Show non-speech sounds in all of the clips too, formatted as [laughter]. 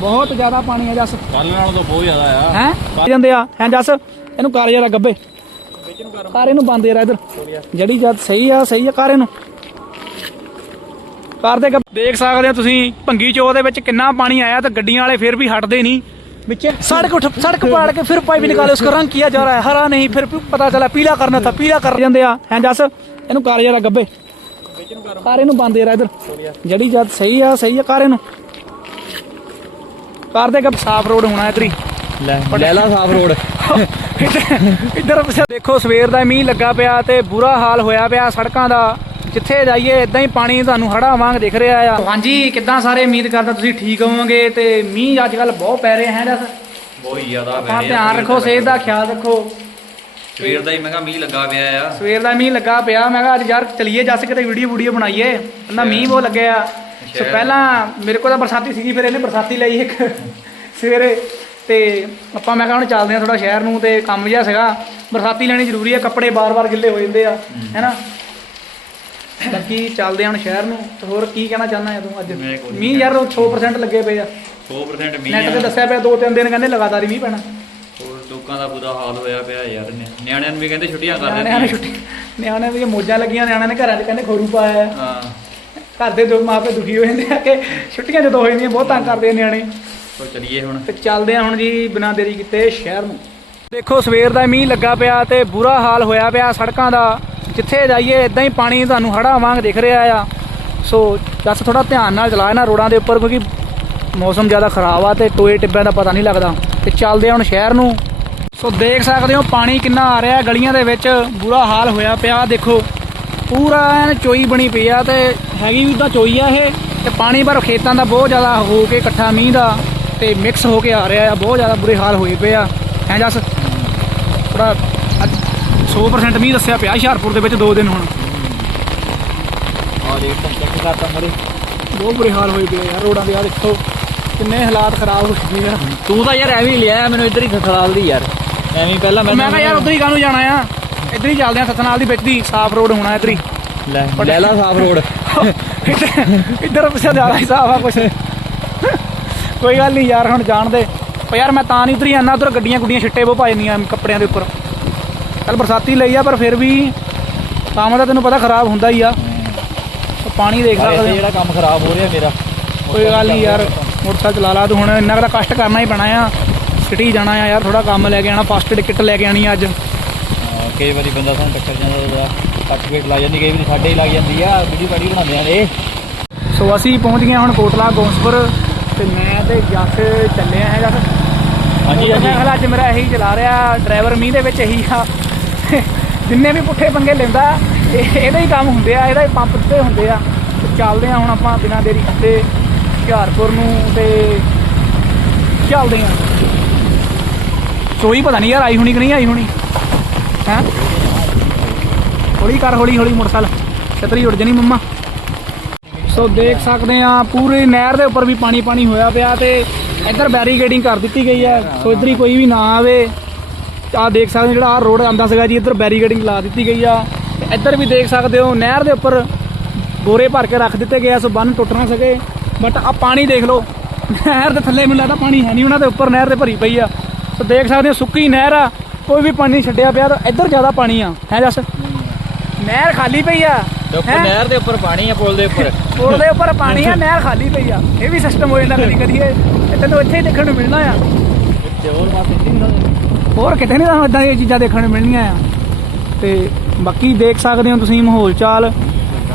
ਬਹੁਤ ਜ਼ਿਆਦਾ ਪਾਣੀ ਆ ਜੱਸ। ਕੱਲ ਨਾਲ ਤਾਂ ਬਹੁਤ ਜ਼ਿਆਦਾ ਆ। ਹੈ? ਜਾਂਦੇ ਆ। ਹੈ ਜੱਸ? ਇਹਨੂੰ ਕਰ ਜਰਾ ਗੱਬੇ। ਕਾਰੇ ਨੂੰ ਬੰਦ ਜਰਾ ਇਧਰ। ਜਿਹੜੀ ਜਦ ਸਹੀ ਆ ਸਹੀ ਆ ਕਾਰੇ ਨੂੰ ਕਾਰ ਦੇ ਦੇਖ ਸਕਦੇ ਹੋ ਤੁਸੀਂ ਭੰਗੀ ਚੋ ਦੇ ਵਿੱਚ ਕਿੰਨਾ ਪਾਣੀ ਆਇਆ ਤੇ ਗੱਡੀਆਂ ਵਾਲੇ ਫਿਰ ਵੀ ਹਟਦੇ ਨਹੀਂ। ਵਿੱਚ ਸੜਕ ਉਠ ਸੜਕ ਪਾੜ ਕੇ ਫਿਰ ਪਾਈਪ ਨਿਕਾਲੇ ਉਸਕਾ ਰੰਗ ਕੀਆ ਜਾ ਰਿਹਾ ਹੈ ਹਰਾ ਨਹੀਂ ਫਿਰ ਪਤਾ ਚਲਾ ਪੀਲਾ ਕਰਨਾ ਥਾ ਪੀਲਾ ਕਰ ਜਾਂਦੇ ਆ। ਹੈ ਜੱਸ? ਇਹਨੂੰ ਕਰ ਜਰਾ ਗੱਬੇ। ਕਾਰੇ ਨੂੰ ਬੰਦ ਜਰਾ ਇਧਰ। ਜਿਹੜੀ ਜਦ ਸਹੀ ਆ ਸਹੀ ਆ ਕਾਰੇ ਨੂੰ ਕਰ ਦੇ ਗੱਬ ਸਾਫ਼ ਰੋਡ ਹੋਣਾ ਇਧਰ ਲੈ ਲੈ ਲਾ ਸਾਫ਼ ਰੋਡ। ਇੱਧਰ ਦੇਖੋ ਸਵੇਰ ਦਾ ਮੀਂਹ ਲੱਗਾ ਪਿਆ ਤੇ ਬੁਰਾ ਹਾਲ ਹੋਇਆ ਪਿਆ ਸੜਕਾਂ ਦਾ। ਜਿੱਥੇ ਜਾਈਏ ਇਦਾਂ ਹੀ ਪਾਣੀ ਤੁਹਾਨੂੰ ਹੜਾ ਵਾਂਗ ਦਿਖ ਰਿਹਾ ਆ। ਹਾਂਜੀ ਕਿੱਦਾਂ ਸਾਰੇ ਉਮੀਦ ਕਰਦਾ ਤੁਸੀਂ ਠੀਕ ਹੋਵੋਗੇ ਤੇ ਮੀਂਹ ਅੱਜ ਕੱਲ ਬਹੁਤ ਪੈ ਰਹੇ ਹੈ ਜਸ ਬਹੁਤ ਜ਼ਿਆਦਾ ਆਪਾਂ ਧਿਆਨ ਰੱਖੋ ਸਿਹਤ ਦਾ ਖਿਆਲ ਰੱਖੋ। ਸਵੇਰ ਦਾ ਹੀ ਮੈਂ ਕਿਹਾ ਮੀਂਹ ਲੱਗਾ ਪਿਆ ਆ। ਸਵੇਰ ਦਾ ਮੀਂਹ ਲੱਗਾ ਪਿਆ ਮੈਂ ਕਿਹਾ ਅੱਜ ਯਾਰ ਚਲੀਏ ਜੱਸ ਕਿਤੇ ਵੀਡੀਓ ਵੀਡੀਓ ਬਣਾਈਏ ਕਹਿੰਦਾ ਮੀਂਹ ਬਹੁਤ ਲੱਗਿਆ ਸੋ ਪਹਿਲਾਂ ਮੇਰੇ ਕੋਲ ਤਾਂ ਬਰਸਾਤੀ ਸੀਗੀ ਫਿਰ ਇਹਨੇ ਬਰਸਾਤੀ ਲਈ ਇੱਕ ਸਵੇਰੇ ਤੇ ਆਪਾਂ ਮੈਂ ਕਿਹਾ ਹੁਣ ਚੱਲਦੇ ਆ ਥੋੜਾ ਸ਼ਹਿਰ ਨੂੰ ਤੇ ਕੰਮ ਜਿਹਾ ਸੀਗਾ। ਬਰਸਾਤੀ ਲੈਣੀ ਜ਼ਰੂਰੀ ਆ ਕੱਪੜੇ ਬਾਰ-ਬਾਰ ਗਿੱਲੇ ਹੋ ਜਾਂਦੇ ਆ ਹੈਨਾ? ਬਾਕੀ ਚੱਲਦੇ ਆ ਹੁਣ ਸ਼ਹਿਰ ਨੂੰ। ਤੇ ਹੋਰ ਕੀ ਕਹਿਣਾ ਚਾਹੁੰਦਾ ਤੂੰ ਅੱਜ? ਮੀਂਹ ਯਾਰ ਉਹ 6% ਲੱਗੇ ਪਏ ਆ। 100% ਮੀਂਹ ਨੈਟ ਤੇ ਦੱਸਿਆ ਪਿਆ ਦੋ ਤਿੰਨ ਦਿਨ ਕਹਿੰਦੇ ਲਗਾਤਾਰ ਹੀ ਮੀਂਹ ਪੈਣਾ। ਹੋਰ ਲੋਕਾਂ ਦਾ ਬੁਰਾ ਹਾਲ ਹੋਇਆ ਪਿਆ ਯਾਰ। ਨਿਆਣਿਆਂ ਨੂੰ ਵੀ ਕਹਿੰਦੇ ਛੁੱਟੀਆਂ ਕਰ ਨਿਆਣਿਆਂ ਨੇ ਛੁੱਟੀ ਨਿਆਣਿਆਂ ਦੀਆਂ ਮੋਜਾਂ ਲੱਗੀਆਂ ਨਿਆਣਿਆਂ ਨੇ ਘਰਾਂ 'ਚ ਕਹਿੰਦੇ ਖੋਰੂ ਪਾਇਆ। ਹਾਂ। ਘਰ ਦੇ ਦੋ ਮਾਪੇ ਦੁਖੀ ਹੋ ਜਾਂਦੇ ਆ ਕਿ ਛੁੱਟੀਆਂ ਜਦੋਂ ਹੋ ਜਾਂਦੀਆਂ ਬਹੁਤ ਤੰਗ ਕਰਦੇ ਆ ਨਿਆਣੇ। ਸੋ ਚਲੀਏ ਹੁਣ। ਤੇ ਚੱਲਦੇ ਆ ਹੁਣ ਜੀ ਬਿਨਾਂ ਦੇਰੀ ਕੀਤੇ ਸ਼ਹਿਰ ਨੂੰ। ਦੇਖੋ ਸਵੇਰ ਦਾ ਮੀਂਹ ਲੱਗਾ ਪਿਆ ਤੇ ਬੁਰਾ ਹਾਲ ਹੋਇਆ ਪਿਆ ਸੜਕਾਂ ਦਾ। ਜਿੱਥੇ ਜਾਈਏ ਇਦਾਂ ਹੀ ਪਾਣੀ ਤੁਹਾਨੂੰ ਹੜਾ ਵਾਂਗ ਦਿਖ ਰਿਹਾ ਆ। ਸੋ ਜਸ ਥੋੜਾ ਧਿਆਨ ਨਾਲ ਚਲਾ ਇਹਨਾਂ ਰੋਡਾਂ ਦੇ ਉੱਪਰ ਕਿਉਂਕਿ ਮੌਸਮ ਜ਼ਿਆਦਾ ਖਰਾਬ ਆ ਤੇ ਟੋਏ ਟਿੱਬਿਆਂ ਦਾ ਪਤਾ ਨਹੀਂ ਲੱਗਦਾ। ਤੇ ਚੱਲਦੇ ਆ ਹੁਣ ਸ਼ਹਿਰ ਨੂੰ। ਸੋ ਦੇਖ ਸਕਦੇ ਹੋ ਪਾਣੀ ਕਿੰਨਾ ਆ ਰਿਹਾ ਗਲੀਆਂ ਦੇ ਵਿੱਚ। ਬੁਰਾ ਹਾਲ ਹੋਇਆ ਪਿਆ ਦੇਖੋ। ਪੂਰਾ ਐਨ ਚੋਈ ਬਣੀ ਪਈ ਆ ਤੇ ਹੈਗੀ ਵੀ ਤਾਂ ਚੋਈ ਆ ਇਹ। ਤੇ ਪਾਣੀ ਪਰ ਖੇਤਾਂ ਦਾ ਬਹੁਤ ਜ਼ਿਆਦਾ ਹੋ ਕੇ ਇਕੱਠਾ ਮੀਂਹ ਦਾ ਤੇ ਮਿਕਸ ਹੋ ਕੇ ਆ ਰਿਹਾ ਆ ਬਹੁਤ ਜ਼ਿਆਦਾ ਬੁਰੇ ਹਾਲ ਹੋਏ ਪਏ ਆ। ਐਂ ਜਸ? ਥੋੜਾ 100% ਮੀਂਹ ਦੱਸਿਆ ਪਿਆ ਹੁਸ਼ਿਆਰਪੁਰ ਦੇ ਵਿੱਚ 2 ਦਿਨ ਹੁਣ। ਆ ਦੇਖ ਚੈੱਕ ਕਰਤਾ ਮਰੇ। ਬਹੁਤ ਬੁਰੇ ਹਾਲ ਹੋਏ ਪਏ ਆ ਯਾਰ ਰੋਡਾਂ ਦੇ ਆ ਦੇਖੋ ਕਿੰਨੇ ਹਾਲਾਤ ਖਰਾਬ ਹੋ ਚੁੱਕੇ ਆ। ਤੂੰ ਤਾਂ ਯਾਰ ਐਵੇਂ ਹੀ ਲਿਆ ਮੈਨੂੰ ਇੱਧਰ ਹੀ ਖਖਾਲ ਦੀ ਯਾਰ। ਐਵੇਂ ਪਹਿਲਾਂ ਮੈਂ ਕਿਹਾ ਯਾਰ ਉਧਰ ਹੀ ਕਾਹਨੂੰ ਜਾਣਾ ਆ। ਇੱਧਰ ਹੀ ਚੱਲਦੇ ਆ ਸਤਨਾਲ ਦੀ ਵਿੱਚ ਦੀ ਸਾਫ਼ ਰੋਡ ਹੋਣਾ ਇੱਧਰ ਹੀ। ਲੈ ਲੈ ਲਾ ਸਾਫ਼ ਰੋਡ। [laughs] ਇੱਧਰ- ਇੱਧਰ ਪਿੱਛੇ ਜ਼ਿਆਦਾ ਹਿਸਾਬ ਆ ਕੁਛ। ਕੋਈ ਗੱਲ ਨਹੀਂ ਯਾਰ ਹੁਣ ਜਾਣ ਦੇ ਪਰ ਯਾਰ ਮੈਂ ਤਾਂ ਨਹੀਂ ਉਧਰ ਹੀ ਆਨਾ ਉਧਰ ਗੱਡੀਆਂ ਗੁੱਡੀਆਂ ਛਿੱਟੇ ਬੋ ਪਾ ਜਾਂਦੀਆਂ ਕੱਪੜਿਆਂ ਦੇ ਉੱਪਰ। ਕੱਲ ਬਰਸਾਤੀ ਲਈ ਆ ਪਰ ਫਿਰ ਵੀ ਕੰਮ ਦਾ ਤੈਨੂੰ ਪਤਾ ਖਰਾਬ ਹੁੰਦਾ ਹੀ ਆ। ਪਾਣੀ ਦੇਖ ਸਕਦੇ ਜਿਹੜਾ ਕੰਮ ਖਰਾਬ ਹੋ ਰਿਹਾ ਮੇਰਾ ਕੋਈ ਗੱਲ ਨਹੀਂ ਯਾਰ ਮੋਟਰਸਾਈਕਲ ਚਲਾ ਲਾ ਤੂੰ ਹੁਣ ਇੰਨਾ ਤਾਂ ਕਸ਼ਟ ਕਰਨਾ ਹੀ ਪੈਣਾ ਆ। ਸਿਟੀ ਜਾਣਾ ਆ ਯਾਰ ਥੋੜਾ ਕੰਮ ਲੈ ਕੇ ਆਣਾ ਫਸਟ ਏਡ ਕਿੱਟ ਲੈ ਕੇ ਆਣੀ ਆ ਅੱਜ। ਹਾਂ, ਕਈ ਵਾਰੀ ਬੰਦਾ ਸਾਨੂੰ ਟੱਕਰ ਜਾਂਦਾ ਜਿਹੜਾ ਸਰਟੀਫਿਕੇਟ ਲੱਗ ਜਾਂਦੀ ਕਈ ਵਾਰੀ ਸਾਡੇ ਹੀ ਲੱਗ ਜਾਂਦੀ ਆ ਵੀਡੀਓ ਬਾਡੀ ਬਣਾਉਂਦੇ ਆ ਨੇ ਸੋ ਅਸੀਂ ਪਹੁੰਚ ਗਏ ਹਾਂ ਹੁਣ ਕੋਟਲਾ ਗੋਂਸਪੁਰ ਤੇ ਮੈਂ ਤੇ ਜੱਸ ਚੱਲੇ ਆ ਜੱਸ। ਹਾਂਜੀ ਹਾਂਜੀ। ਮੈਂ ਅੱਜ ਮੇਰਾ ਇਹੀ ਚਲਾ ਰਿਹਾ ਡਰਾਈਵਰ ਮੀਂਹ ਦੇ ਵਿੱਚ ਇਹੀ ਆ। [laughs] ਜਿੰਨੇ ਵੀ ਪੁੱਠੇ ਪੰਗੇ ਲੈਂਦਾ ਇਹ- ਇਹਦਾ ਹੀ ਕੰਮ ਹੁੰਦੇ ਆ ਇਹਦਾ ਹੀ ਪੰਪ ਤੇ ਹੁੰਦੇ ਆ। ਚੱਲਦੇ ਆ ਹੁਣ ਆਪਾਂ ਬਿਨਾਂ ਦੇਰੀ ਕੀਤੇ ਹੁਸ਼ਿਆਰਪੁਰ ਨੂੰ ਤੇ ਚੱਲਦੇ ਆ ਚੋਈ ਪਤਾ ਨਹੀਂ ਯਾਰ ਆਈ ਹੋਣੀ ਕਿ ਨਹੀਂ ਆਈ ਹੋਣੀ? ਹੈ? ਹੌਲੀ ਕਰ, ਹੌਲੀ ਹੌਲੀ ਮੋਟਰਸਾਈਕਲ। ਛਤਰੀ ਉੱਡ ਜਣੀ ਮੰਮਾ। ਸੋ ਦੇਖ ਸਕਦੇ ਆ ਪੂਰੀ ਨਹਿਰ ਦੇ ਉੱਪਰ ਵੀ ਪਾਣੀ ਪਾਣੀ ਹੋਇਆ ਪਿਆ ਤੇ ਇੱਧਰ ਬੈਰੀਕੇਡਿੰਗ ਕਰ ਦਿੱਤੀ ਗਈ ਹੈ। ਸੋ ਇੱਧਰ ਹੀ ਕੋਈ ਵੀ ਨਾ ਆਵੇ। ਆ ਦੇਖ ਸਕਦੇ ਹੋ ਜਿਹੜਾ ਆ ਰੋਡ ਆਂਦਾ ਸੀਗਾ ਜੀ, ਇੱਧਰ ਬੈਰੀਕੇਡਿੰਗ ਲਾ ਦਿੱਤੀ ਗਈ ਆ। ਤੇ ਇੱਧਰ ਵੀ ਦੇਖ ਸਕਦੇ ਹੋ, ਨਹਿਰ ਦੇ ਉੱਪਰ ਗੋਰੇ ਭਰ ਕੇ ਰੱਖ ਦਿੱਤੇ ਗਏ ਆ ਸੋ ਬੰਨ ਟੁੱਟ ਨਾ ਸਕੇ। ਬਟ ਆ ਪਾਣੀ ਦੇਖ ਲਓ, ਨਹਿਰ ਦੇ ਥੱਲੇ ਮੈਨੂੰ ਲੱਗਦਾ ਪਾਣੀ ਹੈ ਨਹੀਂ ਉਹਨਾਂ ਦੇ ਉੱਪਰ, ਨਹਿਰ ਦੇ ਭਰੀ ਪਈ ਆ। ਸੋ ਦੇਖ ਸਕਦੇ ਹੋ, ਸੁੱਕੀ ਨਹਿਰ ਆ। ਕੋਈ ਵੀ ਪਾਣੀ ਛੱਡਿਆ ਪਿਆ ਤਾਂ ਇੱਧਰ ਜ਼ਿਆਦਾ ਪਾਣੀ ਆ। ਹੈ ਜਸ? ਨਹਿਰ ਖਾਲੀ ਪਈ ਆ। ਹੈਂ? ਨਹਿਰ ਦੇ ਉੱਪਰ ਪਾਣੀ ਆ ਪੁਲ ਦੇ ਉੱਪਰ। ਪੁਲ ਦੇ ਉੱਪਰ ਪਾਣੀ ਆ ਨਹਿਰ ਖਾਲੀ ਪਈ ਆ। ਇਹ ਵੀ ਸਿਸਟਮ ਹੋ ਜਾਂਦਾ ਕਦੀ ਕਦੀ ਇਹ। ਤੈਨੂੰ ਇੱਥੇ ਹੀ ਦੇਖਣ ਨੂੰ ਮਿਲਣਾ ਆ। ਤੇ ਹੋਰ ਪਾਸੇ ਨਹੀਂ ਹੋਰ ਕਿਤੇ ਨਹੀਂ ਤੁਹਾਨੂੰ ਇਦਾਂ ਦੀਆਂ ਚੀਜ਼ਾਂ ਦੇਖਣ ਨੂੰ ਮਿਲਣੀਆਂ ਆ। ਤੇ ਬਾਕੀ ਦੇਖ ਸਕਦੇ ਹੋ ਤੁਸੀਂ ਮਾਹੌਲ ਚਾਲ।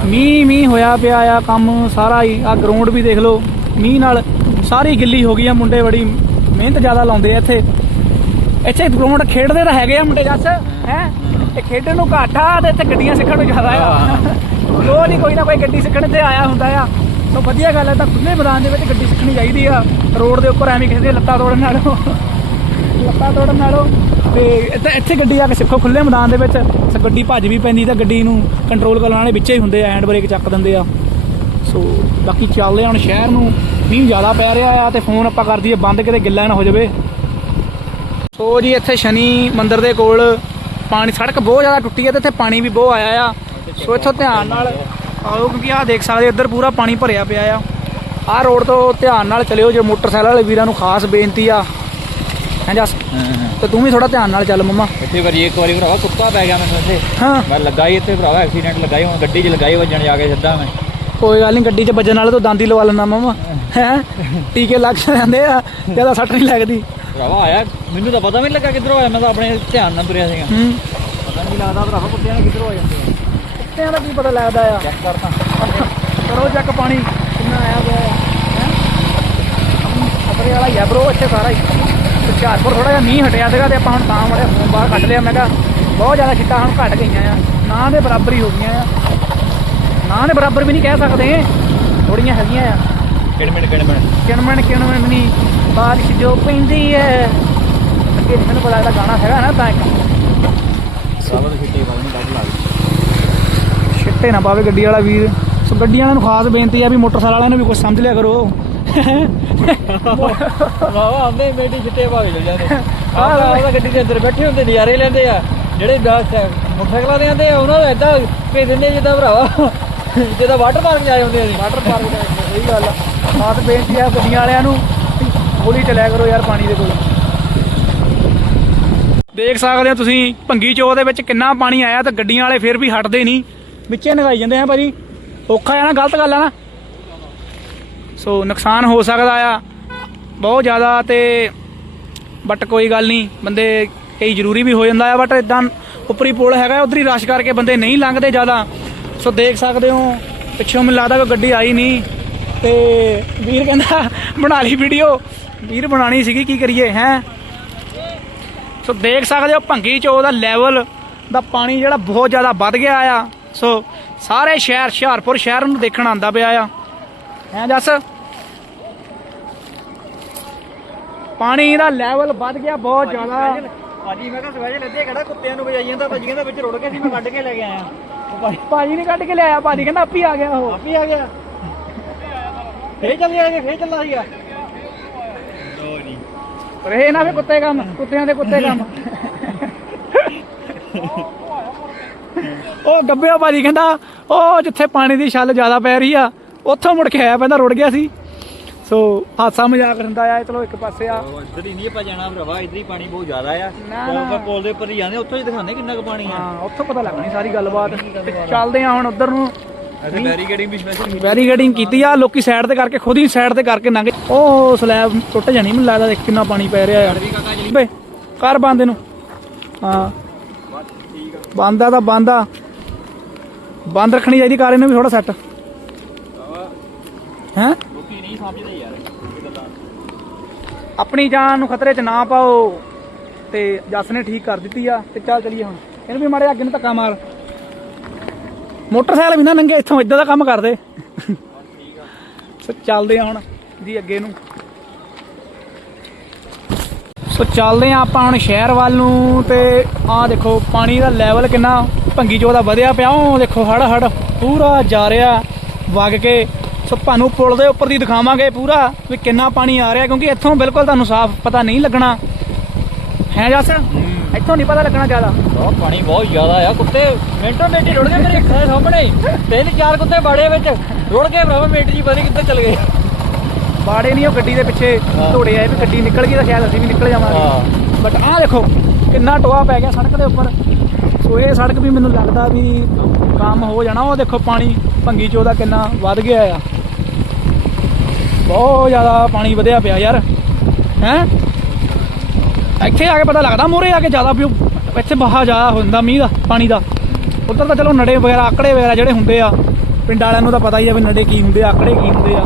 ਮੀਂਹ ਮੀਂਹ ਹੋਇਆ ਪਿਆ ਆ ਕੰਮ ਸਾਰਾ ਹੀ। ਆ ਗਰਾਊਂਡ ਵੀ ਦੇਖ ਲਓ। ਮੀਂਹ ਨਾਲ ਸਾਰੀ ਗਿੱਲੀ ਹੋ ਗਈ ਆ ਮੁੰਡੇ ਬੜੀ ਮਿਹਨਤ ਜ਼ਿਆਦਾ ਲਾਉਂਦੇ ਆ ਇੱਥੇ। ਇੱਥੇ ਗਰਾਊਂਡ ਖੇਡਦੇ ਤਾਂ ਹੈਗੇ ਆ ਮੁੰਡੇ ਜੱਸ ਹੈ? ਇਹ ਖੇਡਣ ਨੂੰ ਘੱਟ ਆ ਤੇ ਇੱਥੇ ਗੱਡੀਆਂ ਸਿੱਖਣ ਨੂੰ ਜ਼ਿਆਦਾ ਆ। ਰੋਜ਼ ਨਹੀਂ ਕੋਈ ਨਾ ਕੋਈ ਗੱਡੀ ਸਿੱਖਣ ਤੇ ਆਇਆ ਹੁੰਦਾ ਆ। ਤਾਂ ਵਧੀਆ ਗੱਲ ਹੈ ਤਾਂ ਖੁੱਲੇ ਮੈਦਾਨ ਦੇ ਵਿੱਚ ਗੱਡੀ ਸਿੱਖਣੀ ਚਾਹੀਦੀ ਆ। ਰੋਡ ਦੇ ਉੱਪਰ ਐਵੇਂ ਕਿਸੇ ਦੇ ਲੱਤਾਂ ਤੋੜਨ ਨਾਲੋਂ। ਲੱਤਾਂ ਤੋੜਨ ਨਾਲੋਂ। ਤੇ ਇੱਥੇ ਇੱਥੇ ਗੱਡੀ ਆ ਕੇ ਸਿੱਖੋ ਖੁੱਲੇ ਮੈਦਾਨ ਦੇ ਵਿੱਚ। ਗੱਡੀ ਭੱਜ ਵੀ ਪੈਂਦੀ ਤਾਂ ਗੱਡੀ ਨੂੰ ਕੰਟਰੋਲ ਕਰਨ ਵਾਲੇ ਵਿੱਚੇ ਹੀ ਹੁੰਦੇ ਆ ਹੈਂਡ ਬ੍ਰੇਕ ਚੱਕ ਦਿੰਦੇ ਆ। ਸੋ ਬਾਕੀ ਚੱਲਦੇ ਹੁਣ ਸ਼ਹਿਰ ਨੂੰ। ਮੀਂਹ ਜ਼ਿਆਦਾ ਪੈ ਰਿਹਾ ਆ ਤੇ ਫੋਨ ਆਪਾਂ ਕਰ ਦਈਏ ਬੰਦ ਕਿਤੇ ਗਿੱਲਾ ਨਾ ਹੋ ਜਾਵੇ। ਸੋ ਜੀ ਇੱਥੇ ਸ਼ਨੀ ਮੰਦਿਰ ਦੇ ਕੋਲ ਪਾਣੀ ਸੜਕ ਬਹੁਤ ਜ਼ਿਆਦਾ ਟੁੱਟੀ ਹੈ ਤੇ ਇੱਥੇ ਪਾਣੀ ਵੀ ਬਹੁਤ ਆਇਆ ਆ। ਸੋ ਇੱਥੋਂ ਧਿਆਨ ਨਾਲ ਆਓ ਕਿਉਂਕਿ ਆਹ ਦੇਖ ਸਕਦੇ ਇੱਧਰ ਪੂਰਾ ਪਾਣੀ ਭਰਿਆ ਪਿਆ ਆ। ਆਹ ਰੋਡ ਤੋਂ ਧਿਆਨ ਨਾਲ ਚਲਿਓ ਜੇ ਮੋਟਰਸਾਈਕਲ ਵਾਲੇ ਵੀਰਾਂ ਨੂੰ ਖਾਸ ਬੇਨਤੀ ਆ। ਹਾਂ ਜਸ? ਤੇ ਤੂੰ ਵੀ ਥੋੜਾ ਧਿਆਨ ਨਾਲ ਚੱਲ ਮੰਮਾ। ਇੱਥੇ ਵਾਰੀ ਇੱਕ ਵਾਰੀ ਭਰਾਵਾ ਕੁੱਤਾ ਪੈ ਗਿਆ ਮੈਨੂੰ ਇੱਥੇ। ਹਾਂ। ਮੈਂ ਲੱਗਾ ਹੀ ਇੱਥੇ ਭਰਾਵਾ ਐਕਸੀਡੈਂਟ ਲੱਗਾ ਹੀ ਹੁਣ ਗੱਡੀ 'ਚ ਲਗਾਈ ਵੱਜਣ ਜਾ ਕੇ ਸਿੱਧਾ ਮੈਂ। ਕੋਈ ਗੱਲ ਨਹੀਂ ਗੱਡੀ 'ਚ ਵੱਜਣ ਵਾਲੇ ਤੋਂ ਦੰਦੀ ਲਵਾ ਲੈਣਾ ਮੰਮਾ। ਹੈ? [laughs] ਟੀਕੇ ਲੱਗ ਜਾਂਦੇ ਆ ਜ਼ਿਆਦਾ ਸੱਟ ਨਹੀਂ ਲੱਗਦੀ। ਭਰਾਵਾ ਆਇਆ। ਮੈਨੂੰ ਤਾਂ ਪਤਾ ਵੀ ਨਹੀਂ ਲੱਗਾ ਕਿੱਧਰੋਂ ਆਇਆ ਮੈਂ ਤਾਂ ਆਪਣੇ ਧਿਆਨ ਨਾਲ ਤੁਰਿਆ ਸੀਗਾ। ਹੂੰ। ਪਤਾ ਨਹੀਂ ਲੱਗਦਾ ਭਰਾਵਾ ਕੁੱਤਿਆਂ ਨੇ ਕਿੱਧਰੋਂ ਆ ਜਾਂਦੇ ਆ। ਕੁੱਤਿਆਂ ਦਾ ਕੀ ਪਤਾ ਲੱਗਦਾ ਆ। ਚੈੱਕ ਕਰਤਾ ਕਰੋ ਚੱਕ ਪਾਣੀ। ਕਿੰਨਾ ਆਇਆ ਹੋਇਆ ਹੈ? ਖਤਰੇ ਵਾਲਾ ਹੀ ਆ ਬ్రో ਇੱਥੇ ਸਾਰਾ ਹੀ। ਹੁਸ਼ਿਆਰਪੁਰ ਥੋੜਾ ਜਿਹਾ ਮੀਂਹ ਹਟਿਆ ਸੀਗਾ ਤੇ ਆਪਾਂ ਹੁਣ ਤਾਂ ਮੜੇ ਫੋਨ ਬਾਹਰ ਕੱਢ ਲਿਆ। ਮੈਂ ਕਿਹਾ ਬਹੁਤ ਜ਼ਿਆਦਾ ਛਿੱਟਾਂ ਹੁਣ ਘਟ ਗਈਆਂ ਆ। ਨਾ ਦੇ ਬਰਾਬਰ ਹੀ ਹੋ ਗਈਆਂ ਆ। ਨਾ ਦੇ ਬਰਾਬਰ ਵੀ ਨਹੀਂ ਕਹਿ ਸਕਦੇ। ਥੋੜੀਆਂ ਹੈਗੀਆਂ ਆ। ਕਿਹੜੇ ਮਿੰਟ ਕਿਣਮਣ ਕਿਣਮਣ ਨਹੀਂ ਬਾਰਿਸ਼ ਜੋ ਪੈਂਦੀ ਹੈ ਅੱਗੇ ਮੈਨੂੰ ਪਤਾ ਇਹਦਾ ਗਾਣਾ ਹੈਗਾ ਨਾ ਤਾਂ ਛਿੱਟੇ ਪਾਉਣੀ ਕੱਢ ਲਾ ਦੇ ਛਿੱਟੇ ਨਾ ਪਾਵੇ ਗੱਡੀ ਵਾਲਾ ਵੀਰ। ਸੋ ਗੱਡੀਆਂ ਵਾਲਿਆਂ ਨੂੰ ਖਾਸ ਬੇਨਤੀ ਆ ਵੀ ਮੋਟਰਸਾਈਕਲ ਵਾਲਿਆਂ ਨੂੰ ਵੀ ਕੁਝ ਸਮਝ ਲਿਆ ਕਰੋ। ਭਰਾਵਾ ਆਉਂਦੇ ਮੇਟੀ ਛਿੱਟੇ ਭਾਵੇਂ ਚਲ ਜਾਂਦੇ ਆਹ ਗੱਡੀ ਦੇ ਅੰਦਰ ਬੈਠੇ ਹੁੰਦੇ ਨਜ਼ਾਰੇ ਲੈਂਦੇ ਆ। ਜਿਹੜੇ ਮੋਟਰਸਾਈਕਲਾਂ ਦੇ ਆਂਦੇ ਆ ਉਹਨਾਂ ਨੂੰ ਏਦਾਂ ਭੇਜ ਦਿੰਦੇ ਜਿੱਦਾਂ ਭਰਾਵਾ। ਜਿੱਦਾਂ ਵਾਟਰ ਪਾਰਕ ਜਾਏ ਹੁੰਦੇ ਆ। ਵਾਟਰ ਪਾਰਕ ਦਾ ਸਹੀ ਗੱਲ ਆ। ਖਾਸ ਬੇਨਤੀ ਆ ਗੱਡੀਆਂ ਵਾਲਿਆਂ ਨੂੰ। ਹੌਲੀ ਚਲਿਆ ਕਰੋ ਯਾਰ ਪਾਣੀ ਦੇ ਕੋਲ। ਦੇਖ ਸਕਦੇ ਹੋ ਤੁਸੀਂ, ਭੰਗੀ ਚੋ ਦੇ ਵਿੱਚ ਕਿੰਨਾ ਪਾਣੀ ਆਇਆ ਤਾਂ ਗੱਡੀਆਂ ਵਾਲੇ ਫਿਰ ਵੀ ਹਟਦੇ ਨਹੀਂ। ਵਿੱਚੇ ਨਗਾਈ ਜਾਂਦੇ ਆ ਭਾਜੀ। ਔਖਾ ਆ ਨਾ, ਗਲਤ ਗੱਲ ਆ ਨਾ। ਸੋ ਨੁਕਸਾਨ ਹੋ ਸਕਦਾ ਆ, ਬਹੁਤ ਜ਼ਿਆਦਾ ਤੇ ਬਟ ਕੋਈ ਗੱਲ ਨਹੀਂ, ਬੰਦੇ ਕਈ ਜ਼ਰੂਰੀ ਵੀ ਹੋ ਜਾਂਦਾ ਆ ਬਟ ਇਦਾਂ ਉੱਪਰੀ ਪੁਲ ਹੈਗਾ, ਉਧਰ ਹੀ ਰਸ਼ ਕਰਕੇ ਬੰਦੇ ਨਹੀਂ ਲੰਘਦੇ ਜ਼ਿਆਦਾ। ਸੋ ਦੇਖ ਸਕਦੇ ਹੋ, ਪਿੱਛੋਂ ਮੈਨੂੰ ਲੱਗਦਾ ਕੋਈ ਗੱਡੀ ਆਈ ਨਹੀਂ। ਤੇ ਵੀਰ ਕਹਿੰਦਾ ਬਣਾ ਲਈ ਵੀਡੀਓ ਵੀਰ ਬਣਾਣੀ ਸੀਗੀ ਕੀ ਕਰੀਏ ਹੈ? ਸੋ ਦੇਖ ਸਕਦੇ ਹੋ ਭੰਗੀ ਚੋ ਦਾ ਲੈਵਲ ਦਾ ਪਾਣੀ ਜਿਹੜਾ ਬਹੁਤ ਜ਼ਿਆਦਾ ਵੱਧ ਗਿਆ ਆ। ਸੋ ਸਾਰੇ ਸ਼ਹਿਰ ਹੁਸ਼ਿਆਰਪੁਰ ਸ਼ਹਿਰ ਨੂੰ ਦੇਖਣ ਆਂਦਾ ਪਿਆ ਆ। ਹੈ ਜੱਸ? ਪਾਣੀ ਦਾ ਲੈਵਲ ਵੱਧ ਗਿਆ ਬਹੁਤ ਜ਼ਿਆਦਾ। ਭਾਜੀ ਮੈਂ ਕਿਹਾ ਸਵੇਰੇ ਲੱਦੇ ਕਿਹੜਾ ਕੁੱਤਿਆਂ ਨੂੰ ਵਜਾਈ ਜਾਂਦਾ ਭਾਜੀ ਕਹਿੰਦਾ ਵਿੱਚ ਰੁੜ ਕੇ ਸੀ ਮੈਂ ਕੱਢ ਕੇ ਲੈ ਕੇ ਆਇਆ। ਭਾਜੀ ਭਾਜੀ ਨੇ ਕੱਢ ਕੇ ਲਿਆਇਆ ਭਾਜੀ ਕਹਿੰਦਾ ਆਪੀ ਆ ਗਿਆ ਉਹ। ਆਪ ਹੀ ਆ ਗਿਆ। ਫੇਰ ਚੱਲਿਆ ਗਿਆ ਫੇਰ ਚੱਲਾ ਸੀਗਾ ਲੋ ਜੀ ਰਹੇ ਨਾ ਫੇ ਕੁੱਤੇ ਕੰਮ ਕੁੱਤਿਆਂ ਦੇ ਕੁੱਤੇ ਕੰਮ। ਉਹ ਗੱਬਿਓ ਭਾਜੀ ਕਹਿੰਦਾ ਉਹ ਜਿੱਥੇ ਪਾਣੀ ਦੀ ਛੱਲ ਜ਼ਿਆਦਾ ਪੈ ਰਹੀ ਆ ਉੱਥੋਂ ਮੁੜ ਕੇ ਆਇਆ ਪੈਂਦਾ ਰੁੜ ਗਿਆ ਸੀ। ਸੋ ਹਾਸਾ ਮਜ਼ਾਕ ਰਹਿੰਦਾ ਆ ਚਲੋ ਇੱਕ ਪਾਸੇ ਆ। ਇੱਧਰ ਹੀ ਨਹੀਂ ਆਪਾਂ ਜਾਣਾ ਭਰਾਵਾ ਇੱਧਰ ਹੀ ਪਾਣੀ ਬਹੁਤ ਜ਼ਿਆਦਾ ਆ। ਨਾ, ਕੋਲ ਦੇ ਉੱਪਰ ਹੀ ਜਾਂਦੇ ਉੱਥੋਂ ਹੀ ਦਿਖਾਉਂਦੇ ਕਿੰਨਾ ਕੁ ਪਾਣੀ ਆ। ਹਾਂ ਉੱਥੋਂ ਪਤਾ ਲੱਗਣੀ ਸਾਰੀ ਗੱਲਬਾਤ। ਚੱਲਦੇ ਆ ਹੁਣ ਉਧਰ ਨੂੰ। ਬੈਰੀਕੇਡਿੰਗ ਵੀ ਸਪੈਸ਼ਲ ਕੀਤੀ? ਆ ਲੋਕੀ ਸਾਈਡ ਤੇ ਕਰਕੇ ਖੁਦ ਹੀ ਸਾਈਡ ਤੇ ਕਰਕੇ ਲੰਘੇ। ਉਹ ਸਲੈਬ ਟੁੱਟ ਜਾਣੀ ਮੈਨੂੰ ਲੱਗਦਾ ਦੇਖ ਕਿੰਨਾ ਪਾਣੀ ਪੈ ਰਿਹਾ ਯਾਰ। ਬੇ ਕਰ ਬੰਦ ਇਹਨੂੰ। ਹਾਂ। ਬੰਦ ਆ ਤਾਂ ਬੰਦ ਬੰਦ ਰੱਖਣੀ ਚਾਹੀਦੀ ਕਾਰ ਇਹਨੂੰ ਵੀ ਥੋੜਾ ਸੈੱਟ ਹੈ? ਲੋਕੀ ਨਹੀਂ ਸਮਝਦੇ ਯਾਰ ਇਹ ਗੱਲਾਂ। ਆਪਣੀ ਜਾਨ ਨੂੰ ਖਤਰੇ 'ਚ ਨਾ ਪਾਓ। ਤੇ ਜੱਸ ਨੇ ਠੀਕ ਕਰ ਦਿੱਤੀ ਆ ਤੇ ਚੱਲ ਚਲੀਏ ਹੁਣ। ਇਹਨੂੰ ਵੀ ਮਾੜੇ ਅੱਗੇ ਨੂੰ ਧੱਕਾ ਮਾਰ। ਮੋਟਰਸਾਈਕਲ ਵੀ ਨਾ ਲੰਘੇ ਇੱਥੋਂ ਇਦਾਂ ਦਾ ਕੰਮ ਕਰਦੇ। ਸੋ ਚੱਲਦੇ ਆ ਹੁਣ ਜੀ ਅੱਗੇ ਨੂੰ। ਸੋ ਚੱਲਦੇ ਆ ਆਪਾਂ ਹੁਣ ਸ਼ਹਿਰ ਵੱਲ ਨੂੰ ਤੇ ਆਹ ਦੇਖੋ, ਪਾਣੀ ਦਾ ਲੈਵਲ ਕਿੰਨਾ ਭੰਗੀ ਜੋ ਦਾ ਵਧਿਆ ਪਿਆ। ਉਹ ਦੇਖੋ ਹੜ ਹੜ ਪੂਰਾ ਜਾ ਰਿਹਾ, ਵਗ ਕੇ। ਸੋ ਤੁਹਾਨੂੰ ਪੁਲ ਦੇ ਉੱਪਰ ਦੀ ਦਿਖਾਵਾਂਗੇ ਪੂਰਾ ਵੀ ਕਿੰਨਾ ਪਾਣੀ ਆ ਰਿਹਾ, ਕਿਉਂਕਿ ਇੱਥੋਂ ਬਿਲਕੁਲ ਤੁਹਾਨੂੰ ਸਾਫ਼ ਪਤਾ ਨਹੀਂ ਲੱਗਣਾ। ਹੈ ਜੱਸ? ਇੱਥੋਂ ਨਹੀਂ ਪਤਾ ਲੱਗਣਾ ਜ਼ਿਆਦਾ। ਬਹੁਤ ਪਾਣੀ ਬਹੁਤ ਜ਼ਿਆਦਾ ਆ। ਕੁੱਤੇ ਮਿੰਟੋ ਮਿੰਟ ਹੀ ਰੁੜ ਗਏ ਮੇਰੇ ਅੱਖਾਂ ਦੇ ਸਾਹਮਣੇ। ਹੀ। ਤਿੰਨ ਚਾਰ ਕੁੱਤੇ ਬਾੜੇ ਵਿੱਚ ਰੁੜ ਕੇ ਭਰਾਵਾ ਮਿੰਟ ਜੀ ਪਤਾ ਨੀ ਕਿੱਧਰ ਚਲ ਗਏ। ਬਾੜੇ ਨਹੀਂ ਉਹ ਗੱਡੀ ਦੇ ਪਿੱਛੇ ਹਾਂ। ਧੋੜੇ ਆਏ ਵੀ ਗੱਡੀ ਨਿਕਲ ਗਈ ਤਾਂ ਸ਼ਾਇਦ ਅਸੀਂ ਵੀ ਨਿਕਲ ਜਾਵਾਂਗੇ। ਹਾਂ। ਬਟ ਆਹ ਦੇਖੋ ਕਿੰਨਾ ਟੋਆ ਪੈ ਗਿਆ ਸੜਕ ਦੇ ਉੱਪਰ। ਸੋ ਇਹ ਸੜਕ ਵੀ ਮੈਨੂੰ ਲੱਗਦਾ ਵੀ ਕੰਮ ਹੋ ਜਾਣਾ। ਉਹ ਦੇਖੋ ਪਾਣੀ ਭੰਗੀ ਚੋ ਦਾ ਕਿੰਨਾ ਵੱਧ ਗਿਆ ਆ। ਬਹੁਤ ਜ਼ਿਆਦਾ ਪਾਣੀ ਵਧਿਆ ਪਿਆ ਯਾਰ। ਹੈ? ਇੱਥੇ ਆ ਕੇ ਪਤਾ ਲੱਗਦਾ, ਮੋਰੇ ਆ ਕੇ ਜ਼ਿਆਦਾ ਵੀ ਇੱਥੇ ਬਹਾ ਜ਼ਿਆਦਾ ਹੁੰਦਾ ਮੀਂਹ ਦਾ, ਪਾਣੀ ਦਾ। ਉੱਧਰ ਤਾਂ ਚਲੋ ਨੜੇ ਵਗੈਰਾ, ਆਕੜੇ ਵਗੈਰਾ ਜਿਹੜੇ ਹੁੰਦੇ ਆ, ਪਿੰਡ ਵਾਲਿਆਂ ਨੂੰ ਤਾਂ ਪਤਾ ਹੀ ਆ ਵੀ ਨੜੇ ਕੀ ਹੁੰਦੇ ਆ, ਆਕੜੇ ਕੀ ਹੁੰਦੇ ਆ।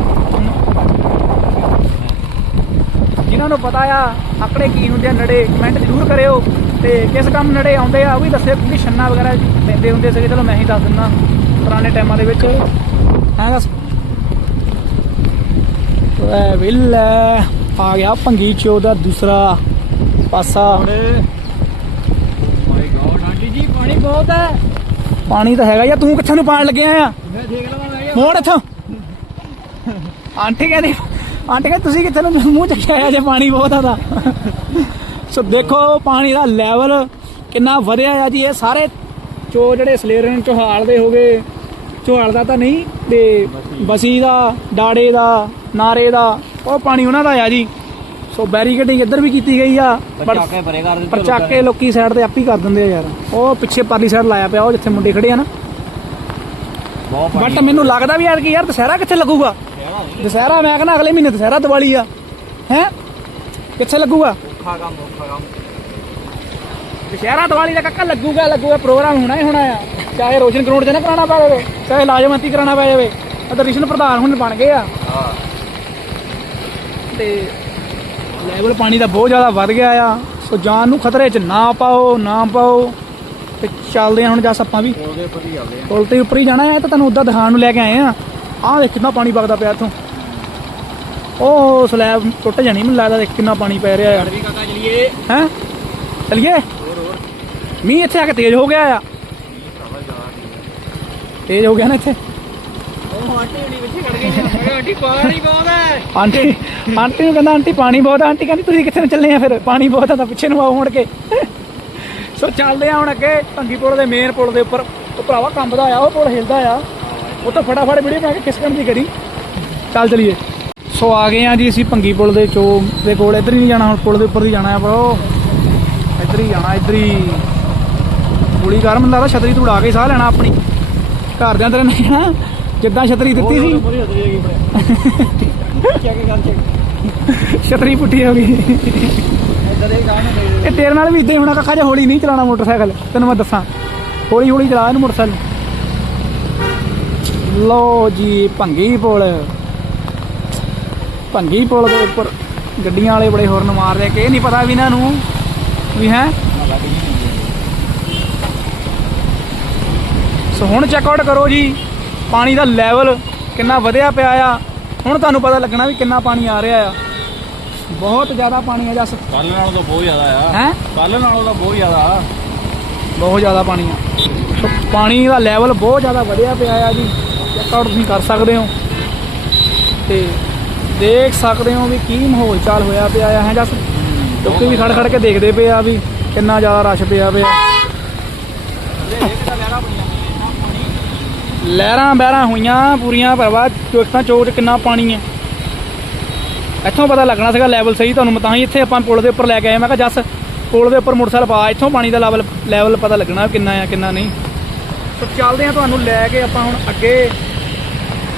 ਜਿਨ੍ਹਾਂ ਨੂੰ ਪਤਾ ਆ ਆਕੜੇ ਕੀ ਹੁੰਦੇ ਆ, ਨੜੇ ਕਮੈਂਟ ਜ਼ਰੂਰ ਕਰਿਓ ਤੇ ਕਿਸ ਕੰਮ ਨੜੇ ਆਉਂਦੇ ਆ, ਉਹ ਵੀ ਦੱਸਿਓ, ਕਿਉਂਕਿ ਛੰਨਾ ਵਗੈਰਾ ਲੈਂਦੇ ਹੁੰਦੇ ਸੀਗੇ, ਚਲੋ ਮੈਂ ਹੀ ਦੱਸ ਦਿੰਦਾ ਪੁਰਾਣੇ ਟਾਈਮਾਂ ਦੇ ਵਿੱਚ। ਹਾਂ ਬਸ ਲੈ ਵਿਲ ਆ ਗਿਆ ਭੰਗੀ ਚੋ ਦਾ ਦੂਸਰਾ। ਪਾਸਾ। ਮਾਈ ਗॉड ਆਂਟੀ ਜੀ ਪਾਣੀ ਬਹੁਤ ਹੈ। ਪਾਣੀ ਤਾਂ ਹੈਗਾ ਯਾ ਤੂੰ ਕਿੱਥੇ ਨੂੰ ਪਾਣ ਲੱਗਿਆ ਆ? ਮੈਂ ਦੇਖ ਲਵਾਂ ਮੈਂ ਮੋੜ ਇੱਥੋਂ। ਆਂਟੀ ਕਹਿੰਦੀ ਆਂਟੀ ਕਹਿੰਦੀ ਤੁਸੀਂ ਕਿੱਥੇ ਨੂੰ ਮੂੰਹ ਚੱਕਿਆ ਆ ਜੇ ਪਾਣੀ ਬਹੁਤ ਆਦਾ ਸੋ ਦੇਖੋ ਪਾਣੀ ਦਾ ਲੈਵਲ ਕਿੰਨਾ ਵਧਿਆ ਆ ਜੀ ਇਹ ਸਾਰੇ ਚੋ ਜਿਹੜੇ ਸਲੇਰਨ ਚੋਹਾਲ ਦੇ ਹੋਗੇ ਚੋਹਾਲ ਦਾ ਤਾਂ ਨਹੀਂ ਤੇ ਬਸੀ ਦਾ ਡਾੜੇ ਦਾ ਨਾਰੇ ਦਾ ਉਹ ਪਾਣੀ ਉਹਨਾਂ ਦਾ ਆ ਜੀ। ਸੋ ਬੈਰੀਕੇਡਿੰਗ ਇੱਧਰ ਵੀ ਕੀਤੀ ਗਈ ਆ ਪਰ ਪਟਾਕੇ ਭਰੇ ਕਰ ਦਿੱਤੇ ਪਰਚਾਕੇ ਲੋਕੀ ਸਾਈਡ ਤੇ ਆਪ ਹੀ ਕਰ ਦਿੰਦੇ ਆ ਯਾਰ। ਉਹ ਪਿੱਛੇ ਪਰਲੀ ਸਾਈਡ ਲਾਇਆ ਪਿਆ ਉਹ ਜਿੱਥੇ ਮੁੰਡੇ ਖੜੇ ਆ ਨਾ। ਬਹੁਤ ਬਟ ਮੈਨੂੰ ਲੱਗਦਾ ਵੀ ਯਾਰ ਕਿ ਯਾਰ ਦੁਸਹਿਰਾ ਕਿੱਥੇ ਲੱਗੂਗਾ? ਦੁਸਹਿਰਾ ਮੈਂ ਕਹਿੰਦਾ ਅਗਲੇ ਮਹੀਨੇ ਦੁਸਹਿਰਾ ਦੀਵਾਲੀ ਆ। ਹੈ? ਕਿੱਥੇ ਲੱਗੂਗਾ? ਔਖਾ ਕੰਮ ਔਖਾ ਕੰਮ। ਦੁਸਹਿਰਾ ਦੀਵਾਲੀ ਦਾ ਕੱਕਾ ਲੱਗੂਗਾ ਲੱਗੂਗਾ। ਪ੍ਰੋਗਰਾਮ ਹੋਣਾ ਹੀ ਹੋਣਾ ਆ। ਚਾਹੇ ਰੋਸ਼ਨ ਗਰਾਊਂਡ 'ਚ ਨਾ ਕਰਾਉਣਾ ਪੈ ਜਾਵੇ ਚਾਹੇ ਲਾਜਵੰਤੀ ਕਰਾਉਣਾ ਪੈ ਜਾਵੇ। ਅਦਰ ਰਿਸ਼ਨ ਪ੍ਰਧਾਨ ਹੁਣ ਬਣ ਗਏ ਆ। ਹਾਂ। ਤੇ ਲੈਵਲ ਪਾਣੀ ਦਾ ਬਹੁਤ ਜ਼ਿਆਦਾ ਵੱਧ ਗਿਆ ਆ। ਸੋ ਜਾਨ ਨੂੰ ਖਤਰੇ 'ਚ ਨਾ ਪਾਓ ਨਾ ਪਾਓ। ਤੇ ਚੱਲਦੇ ਆ ਹੁਣ ਜਸ ਆਪਾਂ ਵੀ। ਉਹਦੇ ਉੱਪਰ ਹੀ ਆਉਂਦੇ ਆ ਪੁਲ ਤੇ ਉੱਪਰ ਹੀ ਜਾਣਾ ਹੈ ਤਾਂ ਤੁਹਾਨੂੰ ਉੱਦਾਂ ਦਿਖਾਉਣ ਨੂੰ ਲੈ ਕੇ ਆਏ ਆ। ਆਹ ਦੇਖ ਕਿੰਨਾ ਪਾਣੀ ਵਗਦਾ ਪਿਆ ਇੱਥੋਂ। ਉਹ ਸਲੈਬ ਟੁੱਟ ਜਾਣੀ ਮੈਨੂੰ ਲੱਗਦਾ ਦੇਖ ਕਿੰਨਾ ਪਾਣੀ ਪੈ ਰਿਹਾ ਯਾਰ ਵੀ ਕਾਕਾ ਚਲੀਏ। ਹੈ? ਚਲਿਏ? ਮੀਂਹ ਇੱਥੇ ਆ ਕੇ ਤੇਜ਼ ਹੋ ਗਿਆ ਆ। ਤੇਜ਼ ਹੋ ਗਿਆ ਨਾ ਇੱਥੇ। ਉਹ ਆਂਟੀ ਹੁਣੀ ਪਿੱਛੇ ਖੜ ਗਈ ਆਂਟੀ ਪਾਣੀ ਬਹੁਤ ਹੈ ਆਂਟੀ। ਆਂਟੀ ਨੂੰ ਕਹਿੰਦਾ ਆਂਟੀ ਪਾਣੀ ਬਹੁਤ ਆ। ਆਂਟੀ ਕਹਿੰਦੀ ਤੁਸੀਂ ਕਿੱਥੇ ਨੂੰ ਚੱਲੇ ਆ ਫਿਰ? ਪਾਣੀ ਬਹੁਤ ਆ ਤਾਂ ਪਿੱਛੇ ਨੂੰ ਆਓ ਕੇ। ਸੋ ਚੱਲਦੇ ਆ ਹੁਣ ਅੱਗੇ ਭੰਗੀ ਪੁਲ ਦੇ ਮੇਨ ਪੁਲ ਦੇ ਉੱਪਰ। ਉਹ ਭਰਾਵਾ ਕੰਬਦਾ ਆ ਉਹ ਪੁਲ ਹਿਲਦਾ ਆ। ਉਹ ਤਾਂ ਫਟਾਫਟ ਵੀਡੀਓ ਬਣਾ ਕੇ ਖਿਸਕਣ ਦੀ ਕਰੀ ਚੱਲ ਚਲੀਏ। ਸੋ ਆ ਗਏ ਆ ਜੀ ਅਸੀਂ ਭੰਗੀ ਪੁਲ ਦੇ ਚੋ ਦੇ ਕੋਲ। ਇੱਧਰ ਹੀ ਨਹੀਂ ਜਾਣਾ ਹੁਣ ਪੁਲ ਦੇ ਉੱਪਰ ਹੀ ਜਾਣਾ ਆ ਬਰੋ। ਇੱਧਰ ਹੀ ਜਾਣਾ ਇੱਧਰ ਹੀ। ਗੋਲੀ ਕਰ ਮੈਨੂੰ ਲੱਗਦਾ ਛਤਰੀ ਤੂੰ ਉਡਾ ਕੇ ਸਾਹ ਲੈਣਾ ਆਪਣੀ। ਘਰਦਿਆਂ ਤੇਰੇ ਨੇ ਨਾ ਜਿੱਦਾਂ ਛਤਰੀ ਦਿੱਤੀ ਸੀ। ਜੀ [laughs] ਚੈੱਕ ਕਰ ਚੈੱਕ। ਛਤਰੀ ਪੁੱਠੀ ਹੋ ਗਈ। ਇਹ ਤੇਰੇ ਨਾਲ ਵੀ ਇਦਾਂ ਹੀ ਹੋਣਾ ਕੱਖਾ ਜਿਹਾ ਹੌਲੀ ਨਹੀਂ ਚਲਾਉਣਾ ਮੋਟਰਸਾਈਕਲ ਤੈਨੂੰ ਮੈਂ ਦੱਸਾਂ। ਹੌਲੀ ਹੌਲੀ ਚਲਾ ਇਹਨੂੰ ਮੋਟਰਸਾਈਕਲ। ਲੋ ਜੀ ਭੰਗੀ ਪੁਲ। ਭੰਗੀ ਪੁਲ ਦੇ ਉੱਪਰ ਗੱਡੀਆਂ ਵਾਲੇ ਬੜੇ ਹੋਰਨ ਮਾਰ ਰਹੇ ਕਿ ਇਹ ਨਹੀਂ ਪਤਾ ਵੀ ਇਹਨਾਂ ਨੂੰ ਵੀ ਹੈ? ਸੋ ਹੁਣ ਚੈੱਕ ਆਊਟ ਕਰੋ ਜੀ ਪਾਣੀ ਦਾ ਲੈਵਲ ਕਿੰਨਾ ਵਧਿਆ ਪਿਆ ਆ। ਹੁਣ ਤੁਹਾਨੂੰ ਪਤਾ ਲੱਗਣਾ ਵੀ ਕਿੰਨਾ ਪਾਣੀ ਆ ਰਿਹਾ ਆ। ਬਹੁਤ ਜ਼ਿਆਦਾ ਪਾਣੀ ਆ ਜਸ। ਕੱਲ ਨਾਲੋਂ ਤਾਂ ਬਹੁਤ ਜ਼ਿਆਦਾ ਆ। ਹੈ? ਕੱਲ ਨਾਲੋਂ ਤਾਂ ਬਹੁਤ ਜ਼ਿਆਦਾ ਆ। ਬਹੁਤ ਜ਼ਿਆਦਾ ਪਾਣੀ ਆ। ਪਾਣੀ ਦਾ ਲੈਵਲ ਬਹੁਤ ਜ਼ਿਆਦਾ ਵਧਿਆ ਪਿਆ ਆ ਜੀ। ਚੈੱਕ ਆਊਟ ਤੁਸੀਂ ਕਰ ਸਕਦੇ ਹੋ। ਤੇ ਦੇਖ ਸਕਦੇ ਹੋ ਵੀ ਕੀ ਮਾਹੌਲ ਚਾਲ ਹੋਇਆ ਪਿਆ ਆ ਹੈ ਜਸ? ਲੋਕੀ ਵੀ ਖੜ ਖੜ ਕੇ ਦੇਖਦੇ ਪਏ ਆ ਵੀ ਕਿੰਨਾ ਜ਼ਿਆਦਾ ਰਸ਼ ਪਿਆ ਪਿਆ। ਲਹਿਰਾਂ ਬਹਿਰਾਂ ਹੋਈਆਂ ਪੂਰੀਆਂ ਭਰਵਾ ਚੋਕਾਂ ਚੋਟ ਕਿੰਨਾ ਪਾਣੀ ਹੈ। ਇੱਥੋਂ ਪਤਾ ਲੱਗਣਾ ਸੀਗਾ ਲੈਵਲ ਸਹੀ ਤੁਹਾਨੂੰ ਤਾਂ ਹੀ ਇੱਥੇ ਆਪਾਂ ਪੁਲ ਦੇ ਉੱਪਰ ਲੈ ਕੇ ਆਏ। ਮੈਂ ਕਿਹਾ ਜੱਸ ਪੁਲ ਦੇ ਉੱਪਰ ਮੋਟਰਸਾਈਕਲ ਪਾ ਇੱਥੋਂ ਪਾਣੀ ਦਾ ਲੈਵਲ ਲੈਵਲ ਪਤਾ ਲੱਗਣਾ ਕਿੰਨਾ ਆ ਕਿੰਨਾ ਨਹੀਂ। ਸੋ ਚੱਲਦੇ ਆ ਤੁਹਾਨੂੰ ਲੈ ਕੇ ਆਪਾਂ ਹੁਣ ਅੱਗੇ।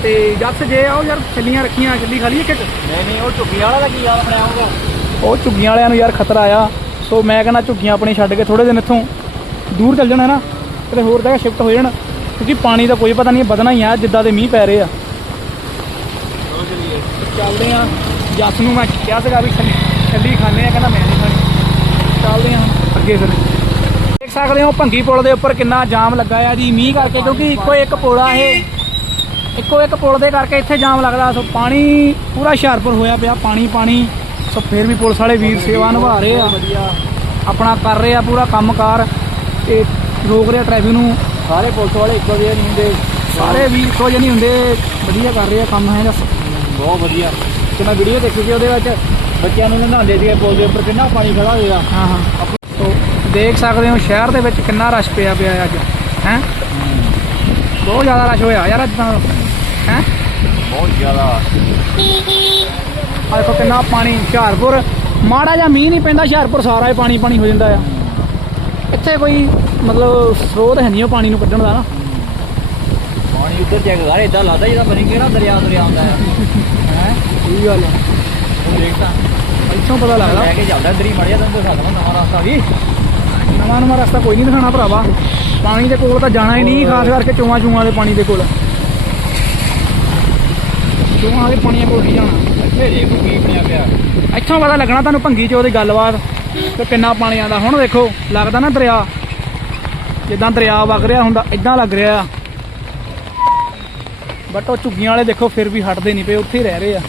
ਤੇ ਜੱਸ ਜੇ ਆਓ ਯਾਰ ਛੱਲੀਆਂ ਰੱਖੀਆਂ ਛੱਲੀ ਖਾ ਲਈ ਇੱਕ ਨਹੀਂ ਨਹੀਂ ਉਹ ਝੁੱਗੀ ਵਾਲਾ ਦਾ ਕੀ ਯਾਰ ਬਣਿਆ ਹੋਊਗਾ ਉਹ ਝੁੱਗੀਆਂ ਵਾਲਿਆਂ ਨੂੰ ਯਾਰ ਖਤਰਾ ਆ। ਸੋ ਮੈਂ ਕਹਿੰਦਾ ਝੁੱਗੀਆਂ ਆਪਣੀ ਛੱਡ ਕੇ ਥੋੜੇ ਦਿਨ ਇੱਥੋਂ ਦੂਰ ਚੱਲ ਜਾਣਾ ਨਾ ਕਿਤੇ ਹੋਰ ਜਗ੍ਹਾ ਸ਼ਿਫਟ ਹੋ ਜਾਣ। ਕਿਉਂਕਿ ਪਾਣੀ ਦਾ ਕੋਈ ਪਤਾ ਨਹੀਂ ਵਧਣਾ ਹੀ ਆ ਜਿੱਦਾਂ ਦੇ ਮੀਂਹ ਪੈ ਰਹੇ ਆ। ਚੱਲਦੇ ਆ ਜੱਸ ਨੂੰ ਮੈਂ ਕਿਹਾ ਸੀਗਾ ਵੀ ਛੱਲੀ ਖਾਣੇ ਆ ਕਹਿੰਦਾ ਮੈਂ ਨਹੀਂ ਖਾਣੀ। ਚੱਲਦੇ ਆ ਅੱਗੇ ਫਿਰ। ਦੇਖ ਸਕਦੇ ਹੋ ਭੰਗੀ ਪੁਲ ਦੇ ਉੱਪਰ ਕਿੰਨਾ ਜਾਮ ਲੱਗਾ ਆ ਜੀ ਮੀਂਹ ਕਰਕੇ ਕਿਉਂਕਿ ਇੱਕੋ ਇੱਕ ਪੁਲ ਆ ਇਹ। ਇੱਕੋ ਇੱਕ ਪੁਲ ਦੇ ਕਰਕੇ ਇੱਥੇ ਜਾਮ ਲੱਗਦਾ ਸੋ ਪਾਣੀ ਪੂਰਾ ਹੁਸ਼ਿਆਰਪੁਰ ਹੋਇਆ ਪਿਆ ਪਾਣੀ ਪਾਣੀ। ਸੋ ਫਿਰ ਵੀ ਪੁਲਿਸ ਵਾਲੇ ਵੀਰ ਸੇਵਾ ਨਿਭਾ ਰਹੇ ਆ। ਆਪਣਾ ਕਰ ਰਹੇ ਆ ਪੂਰਾ ਕੰਮਕਾਰ ਤੇ ਰੋਕ ਰਿਹਾ ਟ੍ਰੈਫਿਕ ਨੂੰ। ਸਾਰੇ ਪੁਲਿਸ ਵਾਲੇ ਇੱਕੋ ਜਿਹੇ ਨਹੀਂ ਹੁੰਦੇ। ਸਾਰੇ ਵੀਰ ਇੱਕੋ ਜਿਹੇ ਨਹੀਂ ਹੁੰਦੇ। ਵਧੀਆ ਕਰ ਰਹੇ ਆ ਕੰਮ ਹੈ ਦੱਸ ਬਹੁਤ ਵਧੀਆ। ਤੇ ਮੈਂ ਵੀਡੀਓ ਦੇਖੀ ਸੀ ਉਹਦੇ ਵਿੱਚ ਬੱਚਿਆਂ ਨੂੰ ਨਹਾਉਂਦੇ ਸੀਗੇ ਪੁਲ ਦੇ ਉੱਪਰ ਕਿੰਨਾ ਪਾਣੀ ਖੜਾ ਹੋਇਆ। ਹਾਂ ਹਾਂ। ਸੋ ਦੇਖ ਸਕਦੇ ਹੋ ਸ਼ਹਿਰ ਦੇ ਵਿੱਚ ਕਿੰਨਾ ਰਸ਼ ਪਿਆ ਪਿਆ ਅੱਜ। ਹੈ? ਬਹੁਤ ਜ਼ਿਆਦਾ ਰਸ਼ ਹੋਇਆ ਯਾਰ ਅੱਜ ਤਾਂ। ਹੈ? ਬਹੁਤ ਜ਼ਿਆਦਾ। ਆ ਦੇਖੋ ਕਿੰਨਾ ਪਾਣੀ ਹੁਸ਼ਿਆਰਪੁਰ। ਮਾੜਾ ਜਿਹਾ ਮੀਂਹ ਨਹੀਂ ਪੈਂਦਾ ਹੁਸ਼ਿਆਰਪੁਰ ਸਾਰਾ ਹੀ ਪਾਣੀ ਪਾਣੀ ਹੋ ਜਾਂਦਾ ਆ। ਇੱਥੇ ਕੋਈ ਮਤਲਬ ਸਰੋਤ ਹੈ ਨਹੀਂ ਉਹ ਪਾਣੀ ਨੂੰ ਕੱਢਣ ਦਾ ਨਾ। ਪਾਣੀ ਉੱਧਰ ਚੈੱਕ ਕਰ ਇਦਾਂ ਲੱਗਦਾ ਪਤਾ ਨੀ ਕਿਹੜਾ ਦਰਿਆ ਦਰਿਆ ਆਉਂਦਾ ਹੈ। ਹੈ? ਇਹ ਗੱਲ। ਉਹ ਦੇਖਦਾ ਇੱਥੋਂ ਪਤਾ ਲੱਗਦਾ। ਲੈ ਕੇ ਜਾਂਦਾ ਦਰੀ ਮੜਿਆ ਤੈਨੂੰ ਦਿਖਾ ਦਵਾਂ ਨਵਾਂ ਰਸਤਾ ਵੀ। ਨਵਾਂ ਨਵਾਂ ਰਸਤਾ ਕੋਈ ਨਹੀਂ ਦਿਖਾਣਾ ਭਰਾਵਾ। ਪਾਣੀ ਦੇ ਕੋਲ ਤਾਂ ਜਾਣਾ ਹੀ ਨਹੀਂ ਖਾਸ ਕਰਕੇ ਚੋਆਂ ਚੂਆਂ ਦੇ ਪਾਣੀ ਦੇ ਕੋਲ। ਚੋਆਂ ਦੇ ਪਾਣੀਆਂ ਕੋਲ ਨਹੀਂ ਜਾਣਾ। ਇੱਥੇ ਦੇਖੋ ਕੀ ਬਣਿਆ ਪਿਆ। ਇੱਥੋਂ ਪਤਾ ਲੱਗਣਾ ਤੁਹਾਨੂੰ ਭੰਗੀ ਚੋ ਦੀ ਗੱਲਬਾਤ ਤੇ ਕਿੰਨਾ ਪਾਣੀ ਆਉਂਦਾ। ਹੁਣ ਦੇਖੋ ਲੱਗਦਾ ਨਾ ਦਰਿਆ। ਜਿੱਦਾਂ ਦਰਿਆ ਵਗ ਰਿਹਾ ਹੁੰਦਾ ਇਦਾਂ ਲੱਗ ਰਿਹਾ ਆ। ਬਟ ਉਹ ਝੁੱਗੀਆਂ ਵਾਲੇ ਦੇਖੋ ਫਿਰ ਵੀ ਹਟਦੇ ਨਹੀਂ ਪਏ ਉੱਥੇ ਹੀ ਰਹਿ ਰਹੇ ਆ।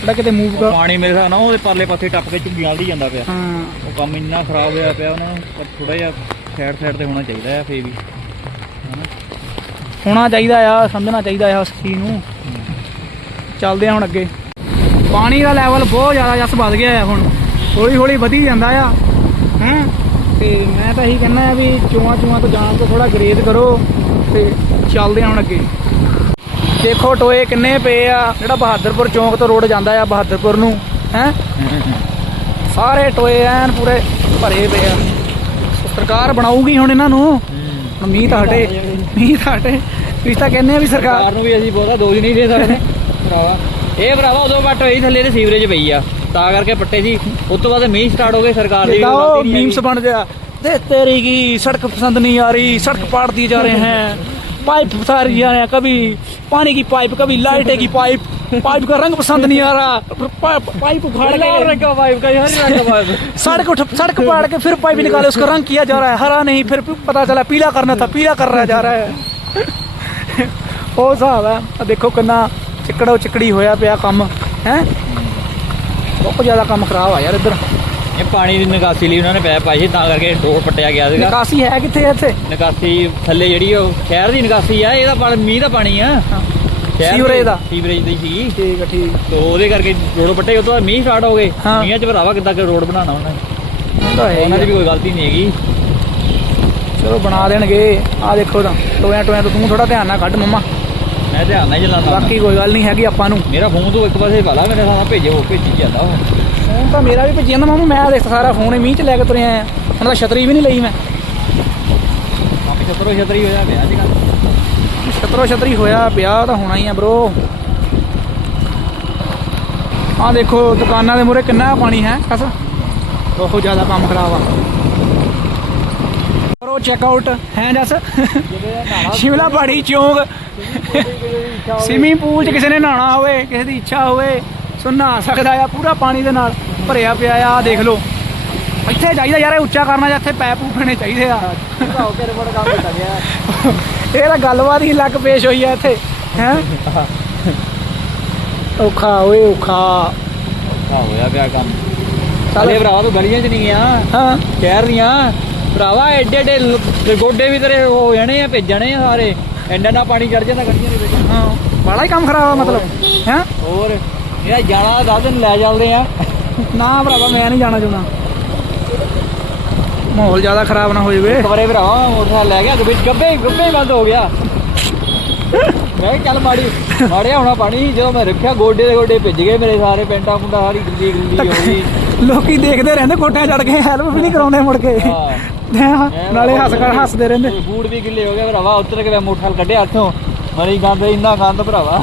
ਜਿਹੜਾ ਕਿਤੇ ਮੂਵ ਕਰ ਪਾਣੀ ਮੇਰੇ ਹਿਸਾਬ ਨਾਲ ਉਹਦੇ ਪਰਲੇ ਪਾਸੇ ਟੱਪ ਕੇ ਝੁੱਗੀਆਂ ਵੱਲ ਜਾਂਦਾ ਪਿਆ। ਹਾਂ। ਉਹ ਕੰਮ ਇੰਨਾ ਖਰਾਬ ਹੋਇਆ ਪਿਆ ਉਹਨਾਂ ਨੂੰ ਪਰ ਥੋੜਾ ਜਿਹਾ ਸਾਈਡ ਸਾਈਡ ਤੇ ਹੋਣਾ ਚਾਹੀਦਾ ਆ ਫੇਰ ਵੀ। ਹੋਣਾ ਚਾਹੀਦਾ ਆ ਸਮਝਣਾ ਚਾਹੀਦਾ ਆ ਉਸ ਚੀਜ਼ ਨੂੰ। ਚੱਲਦੇ ਆ ਹੁਣ ਅੱਗੇ। ਪਾਣੀ ਦਾ ਲੈਵਲ ਬਹੁਤ ਜ਼ਿਆਦਾ ਜਸ ਵੱਧ ਗਿਆ ਆ ਹੁਣ। ਹੌਲੀ ਹੌਲੀ ਵਧੀ ਜਾਂਦਾ ਆ। ਹੈਂ? ਤੇ ਮੈਂ ਤਾਂ ਇਹੀ ਕਹਿੰਦਾ ਵੀ ਚੂਆਂ ਚੂਆਂ ਤੋਂ ਜਾਣ ਤੋਂ ਥੋੜਾ ਗਰੇਜ਼ ਕਰੋ ਤੇ ਚੱਲਦੇ ਹਾਂ ਹੁਣ ਅੱਗੇ। ਦੇਖੋ ਟੋਏ ਕਿੰਨੇ ਪਏ ਆ, ਜਿਹੜਾ ਬਹਾਦਰਪੁਰ ਚੌਂਕ ਤੋਂ ਰੋਡ ਜਾਂਦਾ ਆ ਬਹਾਦਰਪੁਰ ਨੂੰ, ਹੈ? ਸਾਰੇ ਟੋਏ ਐਨ ਪੂਰੇ ਭਰੇ ਪਏ ਆ। ਸਰਕਾਰ ਬਣਾਊਗੀ ਹੁਣ ਇਹਨਾਂ ਨੂੰ? ਹੁਣ ਮੀਂਹ ਤਾਂ ਹਟੇ, ਮੀਂਹ ਤਾਂ ਹਟੇ। ਤੁਸੀਂ ਤਾਂ ਕਹਿੰਦੇ ਆ ਵੀ ਸਰਕਾਰ ਨੂੰ ਵੀ ਅਸੀਂ ਬਹੁਤਾ ਦੋਸ਼ ਨਹੀਂ ਦੇ ਸਕਦੇ। ਭਰਾਵਾ, ਇਹ ਭਰਾਵਾ ਉਦੋਂ ਪੱਟ ਹੋਈ ਥੱਲੇ ਤੇ ਸੀਵਰੇਜ ਪਈ ਆ। ਤਾਂ ਕਰਕੇ ਪੱਟੇ ਸੀ ਉਸ ਤੋਂ ਬਾਅਦ ਮੀਂਹ ਸਟਾਰਟ ਹੋ ਗਏ ਸਰਕਾਰ ਦੀ ਵੀ देखा वो गलती नहीं मीम्स बन गया दे तेरी की सड़क पसंद नहीं आ रही सड़क पाट दिए जा रहे हैं पाइप बता रही जा रहे हैं कभी पानी की पाइप कभी लाइट की पाइप पाइप का रंग पसंद नहीं आ रहा पा- पाइप उखाड़ हर के रंग का पाइप का हर रंग का पाइप सड़क उठ सड़क पाड़ के फिर पाइप निकाले उसका रंग किया जा रहा है हरा नहीं फिर पता चला पीला करना था पीला कर रहा जा रहा है ਉਹ ਹਿਸਾਬ ਹੈ ਆ ਦੇਖੋ ਕਿੰਨਾ ਚਿੱਕੜੋ ਚਿੱਕੜੀ ਹੋਇਆ ਪਿਆ ਕੰਮ ਹੈ ਬਹੁਤ ਜ਼ਿਆਦਾ ਕੰਮ ਖਰਾਬ ਆ ਯਾਰ ਇੱਧਰ। ਇਹ ਪਾਣੀ ਦੀ ਨਿਕਾਸੀ ਲਈ ਉਹਨਾਂ ਨੇ ਪੈਪ ਪਾਈ ਸੀ ਤਾਂ ਕਰਕੇ ਡੋਰ ਪੱਟਿਆ ਗਿਆ ਸੀਗਾ। ਨਿਕਾਸੀ ਹੈ ਕਿੱਥੇ ਇੱਥੇ? ਨਿਕਾਸੀ ਥੱਲੇ ਜਿਹੜੀ ਉਹ ਸ਼ਹਿਰ ਦੀ ਨਿਕਾਸੀ ਆ ਇਹਦਾ ਪਾਣੀ ਮੀਂਹ ਦਾ ਪਾਣੀ ਆ। ਸ਼ਹਿਰ ਦੀ- ਸੀਵਰੇਜ ਦਾ? ਸੀਵਰੇਜ ਦੀ ਸੀਗੀ ਠੀਕ ਹੈ ਠੀਕ। ਤੋ ਉਹਦੇ ਕਰਕੇ ਰੋਡ ਪੱਟੇ ਉਸ ਤੋਂ ਬਾਅਦ ਮੀਂਹ ਸਟਾਰਟ ਹੋ ਗਏ। ਹਾਂ। ਮੀਂਹਾਂ ਚ ਭਰਾਵਾ ਕਿੱਦਾਂ ਕਿ ਰੋਡ ਬਣਾਉਣਾ ਉਹਨਾਂ। ਨੇ ਹੁੰਦਾ ਹੈ ਉਹਨਾਂ ਦੀ ਵੀ ਕੋਈ ਗਲਤੀ ਨਹੀਂ ਹੈਗੀ। ਚਲੋ ਬਣਾ ਦੇਣਗੇ। ਆ ਦੇਖੋ ਤਾਂ ਟੋਇਆਂ ਟੋਇਆਂ ਤੋਂ ਤੂੰ ਥੋੜਾ ਧਿਆਨ ਨਾਲ ਕੱਢ ਮੰਮਾ। ਮੈਂ ਧਿਆਨ ਨਾਲ ਹੀ ਚਲਾਉਂਦਾ ਬਾਕੀ ਕੋਈ ਗੱਲ ਨਹੀਂ ਹੈਗੀ ਆਪਾਂ ਨੂੰ। ਮੇਰਾ ਫੋਨ ਤੋਂ ਇੱਕ ਪਾਸੇ ਵਾਲਾ ਮੇਰੇ ਸਾਹਮਣੇ ਭੇਜੇ ਹੋ ਭੇਜੀ ਜਾਂਦਾ ਫੋਨ ਤਾਂ ਮੇਰਾ ਵੀ ਭੱਜੀ ਜਾਂਦਾ ਮਾਮੂ ਮੈਂ ਦੇਖ ਸਾਰਾ ਫੋਨ ਹੀ ਮੀਂਹ ਚ ਲੈ ਕੇ ਤੁਰਿਆ ਆ ਹੁਣ ਤਾਂ ਛਤਰੀ ਵੀ ਨਹੀਂ ਲਈ ਮੈਂ। ਆਪੇ ਛਤਰੋ ਛਤਰੀ ਹੋਇਆ ਪਿਆ ਅੱਜ ਕੱਲ੍ਹ ਛਤਰੋ ਛਤਰੀ ਹੋਇਆ ਪਿਆ ਤਾਂ ਹੋਣਾ ਹੀ ਆ ਬ్రో ਆ ਦੇਖੋ ਦੁਕਾਨਾਂ ਦੇ ਮੂਹਰੇ ਕਿੰਨਾ ਪਾਣੀ ਹੈ ਕਸ ਬਹੁਤ ਜ਼ਿਆਦਾ ਕੰਮ ਖਰਾਬ ਆ। ਕਰੋ ਚੈੱਕ ਆਊਟ ਹੈ ਜਸ। ਸ਼ਿਮਲਾ ਪਹਾੜੀ ਚੌਂਕ। ਸਵਿਮਿੰਗ ਪੂਲ 'ਚ ਕਿਸੇ ਨੇ ਨਹਾਉਣਾ ਹੋਵੇ ਕਿਸੇ ਦੀ ਇੱਛਾ ਹੋਵੇ ਸੋ ਨਹਾ ਸਕਦਾ ਆ ਪੂਰਾ ਪਾਣੀ ਦੇ ਨਾਲ ਭਰਿਆ ਪਿਆ ਆ ਦੇਖ ਲਓ। ਇੱਥੇ ਚਾਹੀਦਾ ਯਾਰ ਇਹ ਉੱਚਾ ਕਰਨਾ ਜਾਂ ਇੱਥੇ ਪੈਪ ਪੂਪਣੇ ਚਾਹੀਦੇ ਆ। ਇਹ ਤਾਂ ਗੱਲਬਾਤ ਹੀ ਲੱਗ ਪੇਸ਼ ਹੋਈ ਆ ਇੱਥੇ ਹੈ? ਔਖਾ ਓਏ ਔਖਾ। ਆ ਹੋਇਆ ਪਿਆ ਕੰਮ। ਚੱਲੇ। ਭਰਾਵਾ ਤੂੰ ਗਲੀਆਂ 'ਚ ਨਹੀਂ ਗਿਆ ਹਾਂ। ਸ਼ਹਿਰ ਦੀਆਂ। ਭਰਾਵਾ ਐਡੇ ਐਡੇ ਲ- ਗੋਡੇ ਵੀ ਤੇਰੇ ਹੋ ਜਾਣੇ ਆ ਭੇਜਣੇ ਆ ਸਾਰੇ। ਐਡਾ ਨਾ ਪਾਣੀ ਚੜ ਜਾਂਦਾ ਗਲੀਆਂ ਦੇ ਵਿੱਚ। ਹਾਂ ਬੜਾ ਹੀ ਕੰਮ ਖਰਾਬ ਆ ਮਤਲਬ ਹੈ? ਹੋਰ ਇਹਦਾ ਜਾਣਾ ਦਸ ਦਿਨ ਲੈ ਚੱਲਦੇ ਆ। ਨਾ ਭਰਾਵਾ ਮੈਂ ਨਹੀਂ ਜਾਣਾ ਚਾਹੁੰਦਾ ਮਾਹੌਲ ਜ਼ਿਆਦਾ ਖਰਾਬ ਨਾ ਹੋ ਜਾਵੇ ਕਵਰੇ ਭਰਾਵਾ ਮੋਟਰਸਾਈਕਲ ਲੈ ਗਿਆ ਤੇ ਵਿੱਚ ਗੱਬੇ ਗੱਬੇ ਹੀ ਬੰਦ ਹੋ ਗਿਆ। ਮੈਂ ਕਿਹਾ ਚੱਲ ਮਾੜੀ ਮਾੜਿਆ ਹੋਣਾ ਪਾਣੀ ਜਦੋਂ ਮੈਂ ਰੱਖਿਆ ਗੋਡੇ ਦੇ ਗੋਡੇ ਭਿੱਜ ਗਏ ਮੇਰੇ ਸਾਰੇ ਪੈਂਟਾਂ ਪੁੰਡਾ ਸਾਰੀ ਗਿੱਲੀ ਗਿੱਲੀ ਹੋ ਗਈ। ਲੋਕੀ ਦੇਖਦੇ ਰਹਿੰਦੇ ਕੋਠਿਆਂ ਚੜ ਕੇ ਹੈਲਪ ਵੀ ਨਹੀਂ ਕਰਾਉਂਦੇ ਮੁੜ ਕੇ। ਹਾਂ। ਹੈਂ, ਨਾਲੇ ਹੱਸ ਕਰ ਹੱਸਦੇ ਰਹਿੰਦੇ। ਬੂਟ ਵੀ ਗਿੱਲੇ ਹੋ ਗਏ ਭਰਾਵਾ ਉੱਤਰ ਕੇ ਮੈਂ ਮੋਟਰਸਾਈਕਲ ਕੱਢਿਆ ਹੱਥੋਂ ਮਰੀ ਗੰਦ ਇੰਨਾ ਗੰਦ ਭਰਾਵਾ।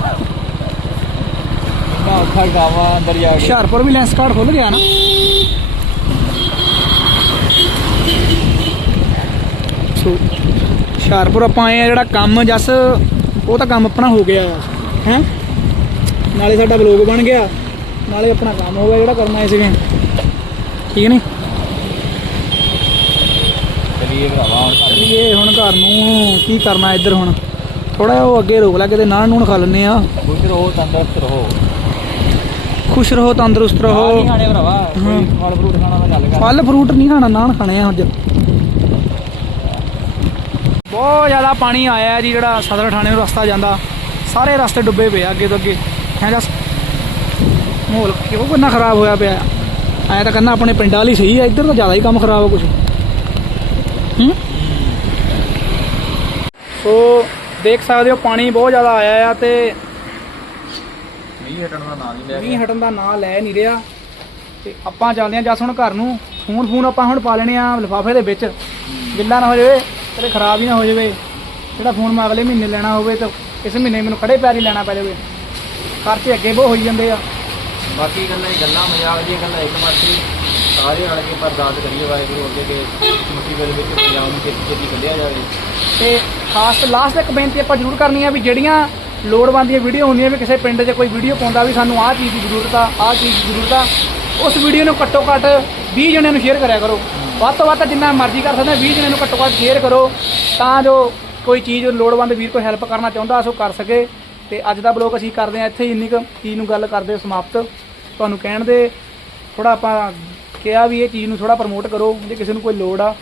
ਇੰਨਾ ਔਖਾ ਗਾਵਾ ਅੰਦਰ ਜਾ ਕੇ। ਹੁਸ਼ਿਆਰਪੁਰ ਵੀ ਲੈਂਸ ਕਾਰਡ ਖੁੱਲ ਗਿਆ ਨਾ। ਸੋ ਹੁਸ਼ਿਆਰਪੁਰ ਆਪਾਂ ਆਏ ਆ ਜਿਹੜਾ ਕੰਮ ਜਸ ਉਹ ਤਾਂ ਕੰਮ ਆਪਣਾ ਹੋ ਗਿਆ ਹੈ? ਨਾਲੇ ਸਾਡਾ ਬਲੌਗ ਬਣ ਗਿਆ। ਨਾਲੇ ਆਪਣਾ ਕੰਮ ਹੋ ਗਿਆ ਜਿਹੜਾ ਕਰਨਾ ਆਏ ਸੀਗੇ ਠੀਕ ਨਹੀਂ ਚਲੀਏ ਭਰਾਵਾ ਹੁਣ ਘਰ ਨੂੰ। ਇਹ ਹੁਣ ਘਰ ਨੂੰ ਕੀ ਕਰਨਾ ਇੱਧਰ ਹੁਣ? ਥੋੜਾ ਉਹ ਅੱਗੇ ਰੋਕ ਲਾ ਕਿਤੇ ਨਾਨ ਨੂਣ ਖਾ ਲੈਂਦੇ ਆ ਖੁਸ਼ ਰਹੋ ਤੰਦਰੁਸਤ ਰਹੋ। ਖੁਸ਼ ਰਹੋ ਤੰਦਰੁਸਤ ਆਹ ਨਹੀਂ ਰਹੋ ਖਾਣੇ ਭਰਾਵਾ ਕੋਈ ਫਲ ਫਰੂਟ ਖਾਣਾ ਦਾ ਗੱਲ ਕਰ। ਫਲ ਫਰੂਟ ਨਹੀਂ ਖਾਣਾ ਨਾਨ ਖਾਣੇ ਆ ਅੱਜ। ਬਹੁਤ ਜ਼ਿਆਦਾ ਪਾਣੀ ਆਇਆ ਹੈ ਜੀ ਜਿਹੜਾ ਸਦਰ ਥਾਣੇ ਨੂੰ ਰਸਤਾ ਜਾਂਦਾ। ਸਾਰੇ ਰਸਤੇ ਡੁੱਬੇ ਪਏ ਆ ਅੱਗੇ ਤੋਂ ਅੱਗੇ। ਹੈ ਜਸ ਮਾਹੌਲ ਕਿਉਂ ਕਿੰਨਾ ਖਰਾਬ ਹੋਇਆ ਪਿਆ? ਐ ਤਾਂ ਕਹਿੰਦਾ ਆਪਣੇ ਪਿੰਡਾਂ ਵਾਲੀ ਸਹੀ ਹੈ ਇੱਧਰ ਤਾਂ ਜ਼ਿਆਦਾ ਹੀ ਕੰਮ ਖਰਾਬ ਆ ਕੁਝ ਸੋ ਦੇਖ ਸਕਦੇ ਹੋ ਪਾਣੀ ਬਹੁਤ ਜ਼ਿਆਦਾ ਆਇਆ ਆ ਤੇ ਮੀਂਹ ਹਟਣ ਦਾ ਨਾਂ ਨਹੀਂ ਲੈ ਮੀਂਹ ਹਟਣ ਦਾ ਨਾਂ ਲੈ ਨਹੀਂ ਰਿਹਾ। ਤੇ ਆਪਾਂ ਚੱਲਦੇ ਹਾਂ ਜਸ ਹੁਣ ਘਰ ਨੂੰ। ਫੋਨ ਫੋਨ ਆਪਾਂ ਹੁਣ ਪਾ ਲੈਣੇ ਆ ਲਿਫਾਫੇ ਦੇ ਵਿੱਚ। ਗਿੱਲਾ ਨਾ ਹੋ ਜਾਵੇ ਕਦੇ ਖਰਾਬ ਹੀ ਨਾ ਹੋ ਜਾਵੇ। ਜਿਹੜਾ ਫੋਨ ਮੈਂ ਅਗਲੇ ਮਹੀਨੇ ਲੈਣਾ ਹੋਵੇ ਤਾਂ ਇਸ ਮਹੀਨੇ ਮੈਨੂੰ ਖੜੇ ਪੈਰ ਹੀ ਲੈਣਾ ਪੈ ਜਾਵੇ। ਖਰਚੇ ਅੱਗੇ ਬਹੁਤ ਹੋਈ ਜਾਂਦੇ ਆ। ਬਾਕੀ ਗੱਲਾਂ ਹੀ ਗੱਲਾਂ ਮਜ਼ਾਕ ਦੀਆਂ ਗੱਲਾਂ ਇੱਕ ਪਾਸੇ ਸਾਰੇ ਰਲ ਕੇ ਪਰਦਾਸ ਕਰੀਏ ਵਾਹਿਗੁਰੂ ਅੱਗੇ ਕਿ ਮੁਸੀਬਤ ਵਿੱਚ ਪੰਜਾਬ ਨੂੰ ਛੇਤੀ ਛੇਤੀ ਕੱਢਿਆ ਜਾਵੇ। ਤੇ ਖਾਸ ਲਾਸਟ ਇੱਕ ਬੇਨਤੀ ਆਪਾਂ ਜ਼ਰੂਰ ਕਰਨੀ ਆ ਵੀ ਜਿਹੜੀਆਂ ਲੋੜਵੰਦ ਦੀਆਂ ਵੀਡੀਓ ਹੁੰਦੀਆਂ ਵੀ ਕਿਸੇ ਪਿੰਡ 'ਚ ਕੋਈ ਵੀਡੀਓ ਪਾਉਂਦਾ ਵੀ ਸਾਨੂੰ ਆਹ ਚੀਜ਼ ਦੀ ਜ਼ਰੂਰਤ ਆ, ਆਹ ਚੀਜ਼ ਦੀ ਜ਼ਰੂਰਤ ਆ, ਉਸ ਵੀਡੀਓ ਨੂੰ ਘੱਟੋ ਘੱਟ 20 ਜਣਿਆਂ ਨੂੰ ਸ਼ੇਅਰ ਕਰਿਆ ਕਰੋ। ਵੱਧ ਤੋਂ ਵੱਧ ਜਿੰਨਾ ਮਰਜ਼ੀ ਕਰ ਸਕਦੇ 20 ਜਣਿਆਂ ਨੂੰ ਘੱਟੋ ਘੱਟ ਸ਼ੇਅਰ ਕਰੋ ਤਾਂ ਜੋ ਕੋਈ ਚੀਜ਼ ਲੋੜਵੰਦ ਵੀਰ ਕੋਈ ਹੈਲਪ ਕਰਨਾ ਚਾਹੁੰਦਾ ਸੋ ਕਰ ਸਕੇ। ਤੇ ਅੱਜ ਦਾ ਬਲੌਗ ਅਸੀਂ ਕਰਦੇ ਹਾਂ ਇੱਥੇ ਹੀ, ਇੰਨੀ ਕੁ ਚੀਜ਼ ਨੂੰ ਗੱਲ ਕਰਦੇ ਸਮਾਪਤ। ਤੁਹਾਨੂੰ ਕਹਿਣ ਦੇ ਥੋੜਾ ਆਪਾਂ ਕਿਹਾ ਵੀ ਇਹ ਚੀਜ਼ ਨੂੰ ਥੋੜਾ ਪ੍ਰਮੋਟ ਕਰੋ ਜੇ ਕਿਸੇ ਨੂੰ ਕੋਈ ਲੋੜ ਆ